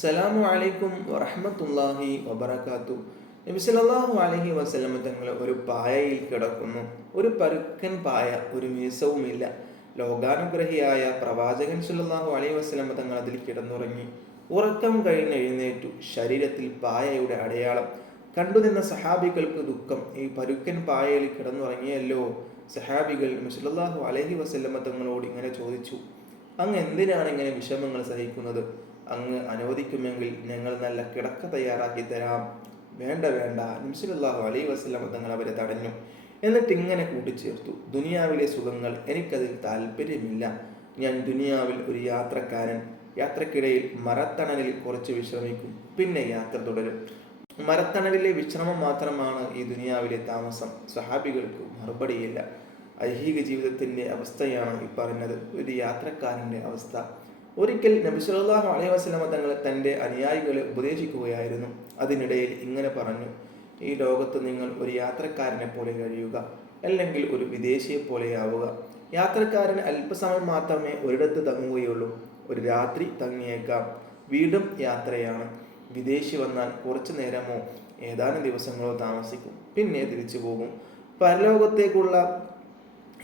അസ്സലാമു അലൈക്കും വറഹ്മത്തുള്ളാഹി വബറകാത്തു. നബി സല്ലല്ലാഹു അലൈഹി വസല്ലം തങ്ങൾ ഒരു പായയിൽ കിടക്കുന്നു. ഒരു പരുക്കൻ പായ, ഒരു മീസവുമില്ല. ലോകാനുഗ്രഹിയായ പ്രവാചകൻ സല്ലല്ലാഹു അലൈഹി വസല്ലം തങ്ങൾ അതിൽ കിടന്നുറങ്ങി. ഉറക്കം കഴിഞ്ഞ് എഴുന്നേറ്റു. ശരീരത്തിൽ പായയുടെ അടയാളം കണ്ടുനിന്ന സഹാബികൾക്ക് ദുഃഖം. ഈ പരുക്കൻ പായയിൽ കിടന്നുറങ്ങിയല്ലോ. സഹാബികൾ നബി സല്ലല്ലാഹു അലൈഹി വസല്ലം തങ്ങളോട് ഇങ്ങനെ ചോദിച്ചു, അങ്ങ് എന്തിനാണ് ഇങ്ങനെ വിഷമങ്ങൾ സഹിക്കുന്നത്? അങ്ങ് അനുവദിക്കുമെങ്കിൽ ഞങ്ങൾ നല്ല കിടക്ക തയ്യാറാക്കി തരാം. വേണ്ട വേണ്ട, നബി സല്ലല്ലാഹു അലൈഹി വസല്ലം തങ്ങൾ അവരെ തടഞ്ഞു. എന്നിട്ട് ഇങ്ങനെ കൂട്ടിച്ചേർത്തു, ദുനിയാവിലെ സുഖങ്ങൾ എനിക്കതിൽ താല്പര്യമില്ല. ഞാൻ ദുനിയാവിൽ ഒരു യാത്രക്കാരൻ. യാത്രക്കിടയിൽ മരത്തണലിൽ കുറച്ച് വിശ്രമിക്കും, പിന്നെ യാത്ര തുടരും. മരത്തണലിലെ വിശ്രമം മാത്രമാണ് ഈ ദുനിയാവിലെ താമസം. സ്വഹാബികൾക്ക് മറുപടിയില്ല. ഐഹിക ജീവിതത്തിന്റെ അവസ്ഥയാണ് ഈ പറഞ്ഞത്, ഒരു യാത്രക്കാരന്റെ അവസ്ഥ. ഒരിക്കൽ നബി സല്ലല്ലാഹു അലൈഹി വസല്ലം തങ്ങൾ തൻ്റെ അനുയായികളെ ഉപദേശിക്കുകയായിരുന്നു. അതിനിടയിൽ ഇങ്ങനെ പറഞ്ഞു, ഈ ലോകത്ത് നിങ്ങൾ ഒരു യാത്രക്കാരനെ പോലെ കഴിയുക, അല്ലെങ്കിൽ ഒരു വിദേശിയെ പോലെയാവുക. യാത്രക്കാരൻ അല്പസമയം മാത്രമേ ഒരിടത്ത് തങ്ങുകയുള്ളൂ. ഒരു രാത്രി തങ്ങിയേക്കാം. വീണ്ടും യാത്രയാണ്. വിദേശി വന്നാൽ കുറച്ചു നേരമോ ഏതാനും ദിവസങ്ങളോ താമസിക്കും, പിന്നെ തിരിച്ചു പോകും. പരലോകത്തേക്കുള്ള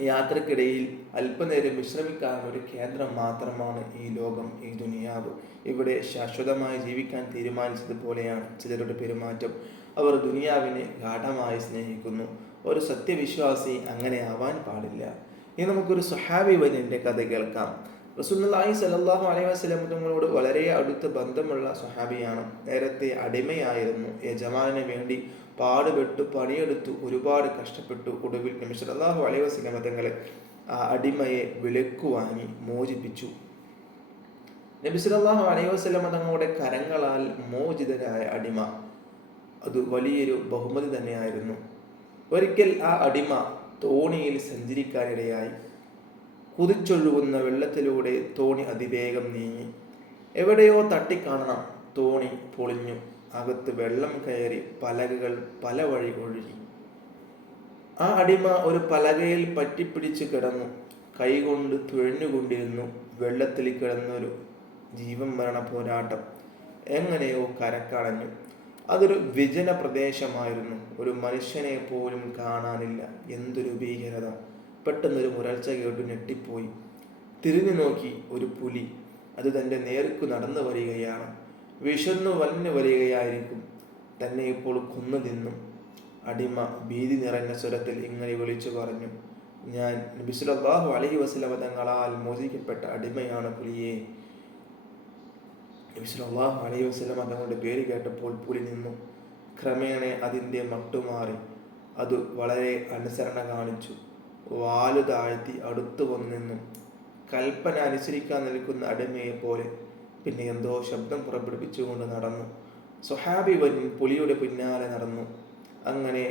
യാത്രക്കിടയിൽ അല്പനേരം വിശ്രമിക്കാനുള്ള ഒരു കേന്ദ്രം മാത്രമാണ് ഈ ലോകം, ഈ ദുനിയാവ്. ഇവിടെ ശാശ്വതമായി ജീവിക്കാൻ തീരുമാനിച്ചതുപോലെയാണ് ചിലരുടെ പെരുമാറ്റം. അവർ ദുനിയാവിനെ ഗാഢമായി സ്നേഹിക്കുന്നു. ഒരു സത്യവിശ്വാസി അങ്ങനെ ആവാൻ പാടില്ല. ഇനി നമുക്കൊരു സ്വഹാബി വര്യന്റെ കഥ കേൾക്കാം. റസൂലുള്ളാഹി സ്വല്ലല്ലാഹു അലൈഹി വസല്ലം തങ്ങളോട് വളരെ അടുത്ത ബന്ധമുള്ള സ്വഹാബിയാണ്. നേരത്തെ അടിമയായിരുന്നു. യജമാനു വേണ്ടി പാടുപെട്ടു പണിയെടുത്തു, ഒരുപാട് കഷ്ടപ്പെട്ടു. ഒടുവിൽ നബി സല്ലല്ലാഹു അലൈഹി വസല്ലം തങ്ങളെ ആ അടിമയെ വിലക്കു വാങ്ങി മോചിപ്പിച്ചു. നബി സല്ലല്ലാഹു അലൈഹി വസല്ലം തങ്ങളുടെ കരങ്ങളാൽ മോചിതനായ അടിമ, അത് വലിയൊരു ബഹുമതി തന്നെയായിരുന്നു. ഒരിക്കൽ ആ അടിമ തോണിയിൽ സഞ്ചരിക്കാനിടയായി. കുതിച്ചൊഴുകുന്ന വെള്ളത്തിലൂടെ തോണി അതിവേഗം നീങ്ങി. എവിടെയോ തട്ടിക്കാണണം. തോണി പൊളിഞ്ഞു. അകത്ത് വെള്ളം കയറി പലകകൾ പല വഴി ഒഴുകി. ആ അടിമ ഒരു പലകയിൽ പറ്റിപ്പിടിച്ച് കിടന്നു. കൈകൊണ്ട് തുഴഞ്ഞുകൊണ്ടിരുന്നു. വെള്ളത്തിൽ കിടന്നൊരു ജീവൻ മരണ പോരാട്ടം. എങ്ങനെയോ കരക്കണഞ്ഞു. അതൊരു വിജന പ്രദേശമായിരുന്നു. ഒരു മനുഷ്യനെ പോലും കാണാനില്ല. എന്തൊരു ഭീകരത! പെട്ടെന്നൊരു മുരൾച്ച കേട്ടു ഞെട്ടിപ്പോയി. തിരിഞ്ഞു നോക്കി. ഒരു പുലി. അത് തൻ്റെ നേർക്ക് നടന്നു വരികയാണ്. വിശന്നു വലഞ്ഞു വരികയായിരിക്കും. തന്നെ ഇപ്പോൾ കൊന്നു തിന്നും. അടിമ ഭീതി നിറഞ്ഞ സ്വരത്തിൽ ഇങ്ങനെ വിളിച്ചു പറഞ്ഞു, ഞാൻ നബി സല്ലല്ലാഹു അലൈഹി വസല്ലം തങ്ങളാൽ മോചിക്കപ്പെട്ട അടിമയാണ് പുലിയെ. നബി സല്ലല്ലാഹു അലൈഹി വസല്ലം തങ്ങളുടെ പേര് കേട്ടപ്പോൾ പുലി നിന്നു. ക്രമേണ അതിൻ്റെ മട്ടുമാറി. അത് വളരെ അനുസരണ കാണിച്ചു. വാലു താഴ്ത്തി അടുത്തു വന്നു നിന്നു. കൽപ്പന അനുസരിക്കാൻ നിൽക്കുന്ന അടിമയെ പോലെ. പിന്നെ എന്തോ ശബ്ദം പുറപ്പെടുവിച്ചുകൊണ്ട് നടന്നു. സ്വഹാബി വര്യൻ പുലിയുടെ പിന്നാലെ നടന്നു. അങ്ങനെ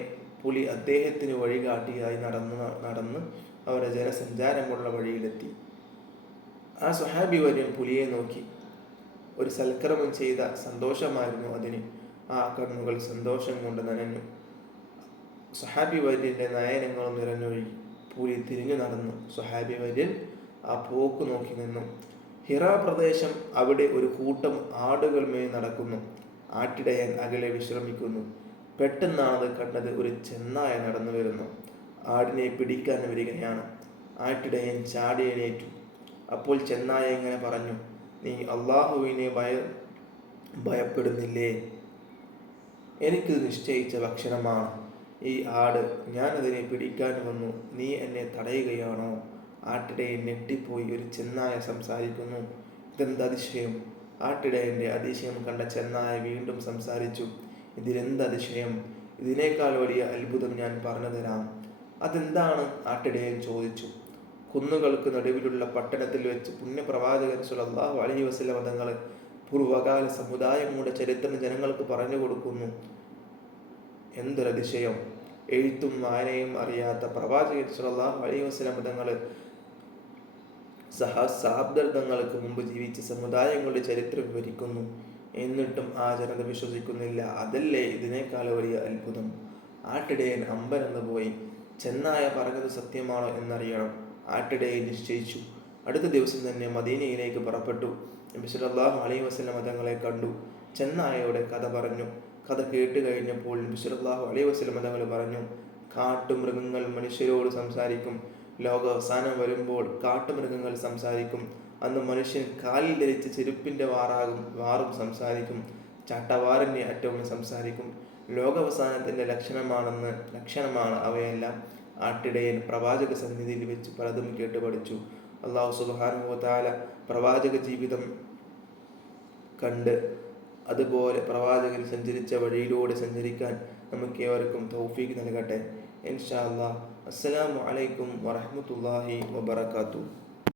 പുലി അദ്ദേഹത്തിന് വഴികാട്ടിയായി നടന്ന് അവരുടെ ജനസഞ്ചാരമുള്ള വഴിയിലെത്തി. ആ സ്വഹാബി വര്യൻ പുലിയെ നോക്കി. ഒരു സൽക്കർമ്മം ചെയ്ത സന്തോഷമായിരുന്നു അതിന്. ആ കണ്ണുകൾ സന്തോഷം കൊണ്ട് നനഞ്ഞു. സ്വഹാബി വര്യന്റെ നയനങ്ങളും നിറഞ്ഞൊഴുകി. പുലി തിരിഞ്ഞു നടന്നു. സ്വഹാബി വര്യൻ ആ പോക്ക് നോക്കി നിന്നു. ഹിറാ പ്രദേശം. അവിടെ ഒരു കൂട്ടം ആടുകൾ മേൽ നടക്കുന്നു. ആട്ടിടയൻ അകലെ വിശ്രമിക്കുന്നു. പെട്ടെന്നാണ് കണ്ടത്, ഒരു ചെന്നായ നടന്നു വരുന്നു. ആടിനെ പിടിക്കാൻ വരികയാണ്. ആട്ടിടയൻ ചാടി എണീറ്റു. അപ്പോൾ ചെന്നായ ഇങ്ങനെ പറഞ്ഞു, നീ അള്ളാഹുവിനെ ഭയപ്പെടുന്നില്ലേ? എനിക്ക് നിശ്ചയിച്ച ഭക്ഷണമാണ് ഈ ആട്. ഞാൻ അതിനെ പിടിക്കാൻ വന്നു. നീ എന്നെ തടയുകയാണോ? ആട്ടിടയൻ ഞെട്ടിപ്പോയി. ഒരു ചെന്നായ സംസാരിക്കുന്നു. ഇതെന്ത് അതിശയം! ആട്ടിടയന്റെ അതിശയം കണ്ട ചെന്നായ വീണ്ടും സംസാരിച്ചു, ഇതിലെന്ത് അതിശയം! ഇതിനേക്കാൾ വലിയ അത്ഭുതം ഞാൻ പറഞ്ഞു തരാം. അതെന്താണ്? ആട്ടിടയൻ ചോദിച്ചു. കുന്നുകൾക്ക് നടുവിലുള്ള പട്ടണത്തിൽ വെച്ച് പുണ്യപ്രവാചകൻ സ്വല്ലല്ലാഹു അലൈഹി വസല്ലം തങ്ങൾ പൂർവകാല സമുദായങ്ങളുടെ ചരിത്രം ജനങ്ങൾക്ക് പറഞ്ഞു കൊടുക്കുന്നു. എന്തൊരതിശയം! എഴുത്തും വായനയും അറിയാത്ത പ്രവാചകൻ സ്വല്ലല്ലാഹു അലൈഹി വസല്ലം തങ്ങൾ സഹസ്രാബ്ദങ്ങൾക്ക് മുമ്പ് ജീവിച്ച സമുദായങ്ങളുടെ ചരിത്രം വിവരിക്കുന്നു. എന്നിട്ടും ആ ജനത വിശ്വസിക്കുന്നില്ല. അതല്ലേ ഇതിനേക്കാൾ വലിയ അത്ഭുതം! ആട്ടിടയൻ അമ്പരന്ന് പോയി. ചെന്നായ പറഞ്ഞത് സത്യമാണോ എന്നറിയണം. ആട്ടിടയൻ നിശ്ചയിച്ചു. അടുത്ത ദിവസം തന്നെ മദീനയിലേക്ക് പുറപ്പെട്ടു. നബി സല്ലല്ലാഹു അലൈഹി വസല്ലം തങ്ങളെ കണ്ടു. ചെന്നായയുടെ കഥ പറഞ്ഞു. കഥ കേട്ട് കഴിഞ്ഞപ്പോൾ നബി സല്ലല്ലാഹു അലൈഹി വസല്ലം തങ്ങൾ പറഞ്ഞു, കാട്ടുമൃഗങ്ങൾ മനുഷ്യരോട് സംസാരിക്കും. ലോക അവസാനം വരുമ്പോൾ കാട്ടുമൃഗങ്ങൾ സംസാരിക്കും. അന്ന് മനുഷ്യൻ കാലിൽ ധരിച്ച ചെരുപ്പിൻ്റെ വാറും സംസാരിക്കും. ചാട്ടവാറിൻ്റെ അറ്റവും സംസാരിക്കും. ലോകാവസാനത്തിൻ്റെ ലക്ഷണമാണ് അവയെല്ലാം. ആട്ടിടയൻ പ്രവാചക സന്നിധിയിൽ വെച്ച് പലതും കേട്ട് പഠിച്ചു. അല്ലാഹു സുബ്ഹാനഹു വ തആല പ്രവാചക ജീവിതം കണ്ട് അതുപോലെ പ്രവാചകൻ സഞ്ചരിച്ച വഴിയിലൂടെ സഞ്ചരിക്കാൻ നമുക്ക് ഏവർക്കും തൗഫീഖ് നൽകട്ടെ. ഇൻഷാ അല്ലാഹ്. അസ്സലാമു അലൈക്കും വറഹ്മത്തുള്ളാഹി വബറകാതുഹു.